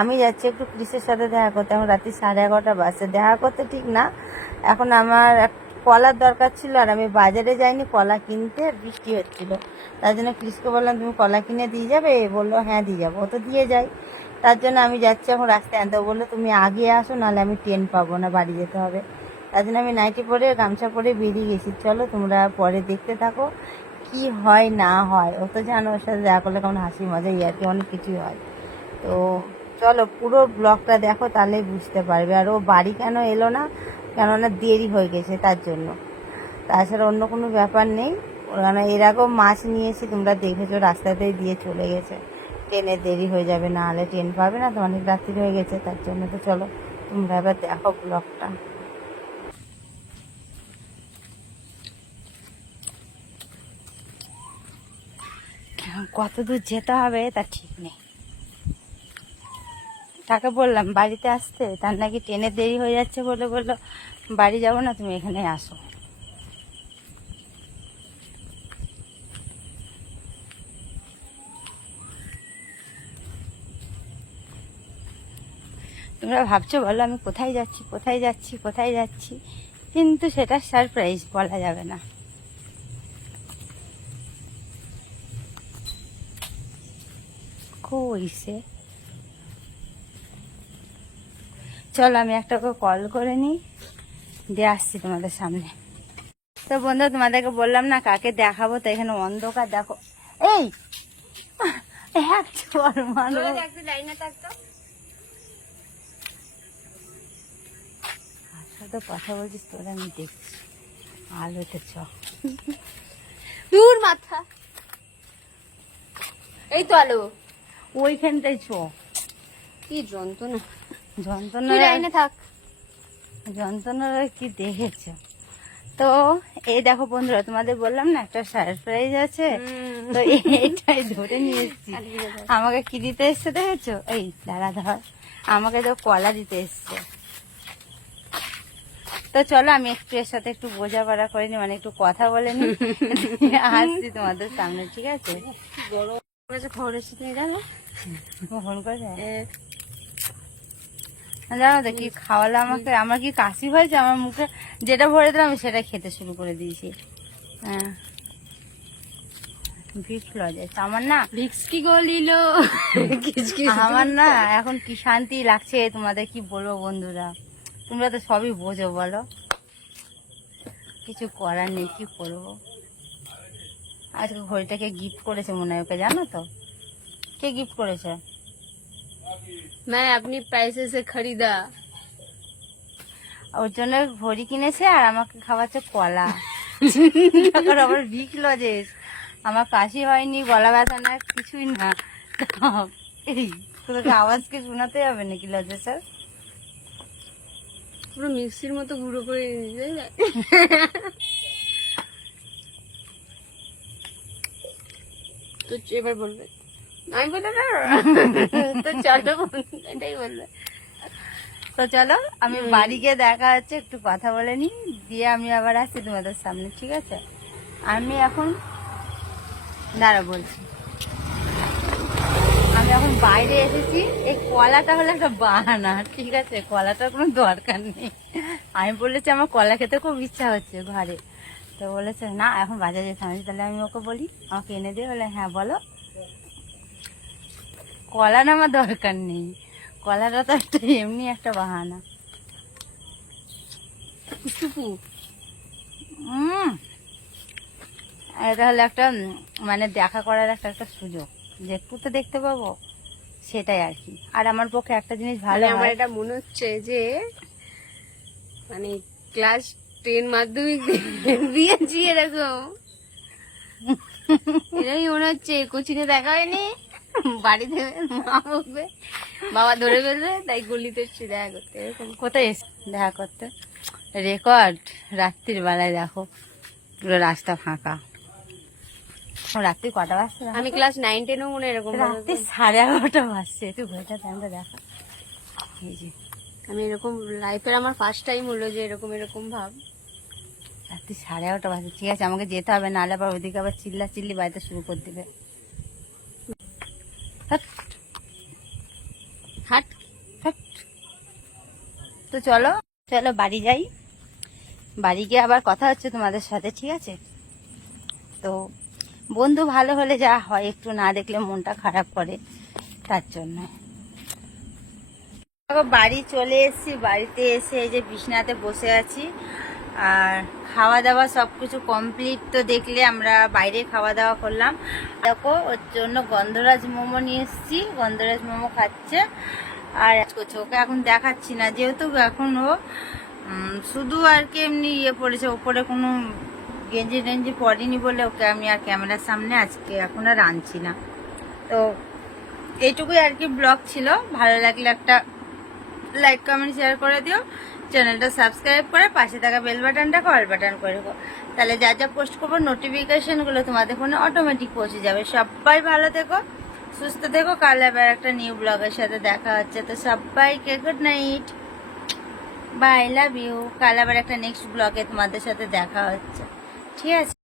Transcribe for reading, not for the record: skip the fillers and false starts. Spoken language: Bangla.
আমি যাচ্ছি একটু ক্রিসের সাথে দেখা করতে। এখন রাত্রি 11:30 বাজছে। দেখা করতে ঠিক না, এখন আমার কলার দরকার ছিল আর আমি বাজারে যাইনি কলা কিনতে, বৃষ্টি হচ্ছিল। তার জন্য ক্রিসকে বললাম তুমি কলা কিনে দিয়ে যাবে? বললো হ্যাঁ দিয়ে যাবো। ও তো দিয়ে যাই, তার জন্য আমি যাচ্ছি এখন রাস্তায় আনতে। বললো তুমি আগে আসো, নাহলে আমি ট্রেন পাবো না, বাড়ি যেতে হবে। তার জন্য আমি নাইটি পরে গামছা পরে বেরিয়ে গেছি। চলো তোমরা পরে দেখতে থাকো কি হয় না হয়। ও তো জানো ওর সাথে দেখা করলে কেমন হাসি মজা ইয়ার্কি অনেক কিছুই হয়। তো চলো পুরো ব্লগটা দেখো, তাহলেই বুঝতে পারবে। আর ও বাড়ি কেন এলো না, কেননা দেরি হয়ে গেছে তার জন্য, তাছাড়া অন্য কোনো ব্যাপার নেই। কেন এর আগেও মাছ নিয়েছি, তোমরা দেখেছো, রাস্তাতেই দিয়ে চলে গেছে। ট্রেনে দেরি হয়ে যাবে, না হলে ট্রেন পাবে না তো, অনেক রাত্রি হয়ে গেছে তার জন্য। তো চলো তোমরা এবার দেখো ব্লগটা। কত দূর যেতে হবে তা ঠিক নেই। তাকে বললাম বাড়িতে আসতে, তার নাকি ট্রেনে দেরি হয়ে যাচ্ছে বলে বললো বাড়ি যাবো না, তুমি এখানে আসো। তোমরা ভাবছো বলো আমি কোথায় যাচ্ছি কোথায় যাচ্ছি কোথায় যাচ্ছি, কিন্তু সেটা সারপ্রাইজ, বলা যাবে না। কইছে চলো আমি একটা কল করে নিই, দিয়ে আসছি তোমাদের সামনে। তো বন্ধু তোমাদেরকে বললাম না কাকে দেখাবো, তো এখানে অন্ধকার দেখো। এই এক চোর মানুষ তো কথা বলছিস তোরা, আমি দেখছি আলোতে চ দূর মাথা, এই তো আলো ওইখানটাই চ। কি যন্ত্রণা, যন্ত্রণা লাইনে থাক। যন্ত্রণারা কি দেখেছ? তো এই দেখো বন্ধুরা, তোমাদের বললাম না একটা সারপ্রাইজ আছে, তো এইটাই ধরে নিয়ে এসছি। আমাকে কি দিতে এসছে দেখেছো? এই দাঁড়া ধর, আমাকে তো কলা দিতে এসছে। তো চলো আমি একটু এর সাথে একটু বোঝাপড়া করে নি, মানে একটু কথা বলে নি, আসছি তোমাদের সামনে, ঠিক আছে? খবর এসে তুমি জানো, ফোন করে জানো তো কি খাওয়ালো আমাকে, আমার কি কাশি হয়েছে, আমার মুখে যেটা ভরে দিলাম আমি সেটা খেতে শুরু করে দিয়েছি। হ্যাঁ ভিক্স লজেস আমার না, ভিক্স কি গলিল আমার না এখন কি শান্তি লাগছে, তোমাদের কি বলবো বন্ধুরা, তোমরা তো সবই বোঝো বলো, কিছু করার নেই, কি করবো। আজকে ঘড়িটাকে গিফট করেছে মনে হয়, ওকে জানো তো কে গিফট করেছে? मैं अपनी पैसे से खरीदा। ওর জন্য ঘড়ি কিনেছে আর আমাকে খাওয়াচ্ছে কলা। আবার ভিক্স লজেস, আমার কাশি হয়নি, গলা ব্যথা না, কিছুই না। এই তোকে আওয়াজকে শোনাতে হবে নাকি লজেসের? পুরো মিক্সির মতো গুঁড়ো করে নিয়ে তো এবার বলবে, আমি বলতে না তো চলো এটাই বলবে। তো চলো আমি বাড়ি গিয়ে দেখা হচ্ছে, একটু কথা বলে নি, দিয়ে আমি আবার আসছি তোমাদের সামনে, ঠিক আছে? আমি এখন দাঁড়া বলছি, আমি এখন বাইরে এসেছি। এই কলাটা হলো একটা বাহানা, ঠিক আছে? কলাটার কোনো দরকার নেই। আমি বলেছি আমার কলা খেতে খুব ইচ্ছা হচ্ছে ঘরে, তো বলেছে না এখন বাজারে যেতে হবে। তাহলে আমি ওকে বলি আমাকে এনে দিয়ে, বলে হ্যাঁ বলো। কলা না আমার দরকার নেই, কলাটা তো একটা এমনি একটা বাহানা। টুকু এটা হলো একটা মানে দেখা করার একটা একটা সুযোগ, যে একটু তো দেখতে পাবো, সেটাই আর কি। আর আমার পক্ষে একটা জিনিস ভালো আমার হয়, এটা মনে হচ্ছে যে মানে ক্লাস 10 মাধ্যমিক দিয়েছি এরকম, এরকমই মনে হচ্ছে। কোচিনে দেখা হয়নি, বাড়িতে মা বকবে, বাবা ধরে ফেলবে, তাই গলিতে এসছি দেখা করতে এরকম। কোথায় এসে দেখা করতে? রেকর্ড রাত্রির বেলায় দেখো পুরো রাস্তা ফাঁকা। রাত্রি কটা বাজছে? আমি ক্লাস 9-10ও মনে এরকম রাত্রি 11:30 বাজছে। একটু ঘড়িটা টাইমটা দেখা, এই যে আমি এরকম লাইফের আমার ফার্স্ট টাইম হলো যে এরকম এরকম ভাব। রাত্রি 11:30 বাজছে, ঠিক আছে আমাকে যেতে হবে, নাহলে আবার ওইদিকে আবার চিল্লা চিল্লি বাড়িতে শুরু করে দেবে। চলো চলো বাড়ি যাই, বাড়ি গিয়ে আবার কথা হচ্ছে তোমাদের সাথে, ঠিক আছে? তো বন্ধু ভালো হলে যা হয়, একটু না দেখলে মনটা খারাপ করে, তার জন্য। বাড়ি চলে এসেছি, বাড়িতে এসে এই যে বিছনাতে বসে আছি, আর খাওয়া দাওয়া সব কিছু কমপ্লিট। তো দেখলে আমরা বাইরে খাওয়া দাওয়া করলাম। দেখো ওর জন্য গন্ধরাজ মোমো নিয়ে এসেছি, গন্ধরাজ মোমো খাচ্ছে আর করছে। ওকে এখন দেখাচ্ছি না, যেহেতু এখন ও শুধু আর কি এমনি ইয়ে পড়েছে, ওপরে কোনো গেঞ্জি টেঞ্জি পরেনি বলে ওকে আমি আর ক্যামেরার সামনে আজকে এখন আর আনছি না। তো এইটুকুই আর কি ব্লগ ছিল। ভালো লাগলে একটা লাইক কমেন্ট শেয়ার করে দিও, চ্যানেলটা সাবস্ক্রাইব করে পাশে থাকা বেল বাটনটা অল বাটন করে দেবো, তাহলে যা যা পোস্ট করবো নোটিফিকেশনগুলো তোমাদের ফোনে অটোমেটিক পৌঁছে যাবে। সবাই ভালো থেকো, সুস্থ থেকো। কাল আবার একটা নিউ ব্লগের সাথে দেখা হচ্ছে। তো সবাইকে good night, bye, love you. কাল আবার একটা নেক্সট ব্লগে তোমাদের সাথে দেখা হচ্ছে, ঠিক আছে?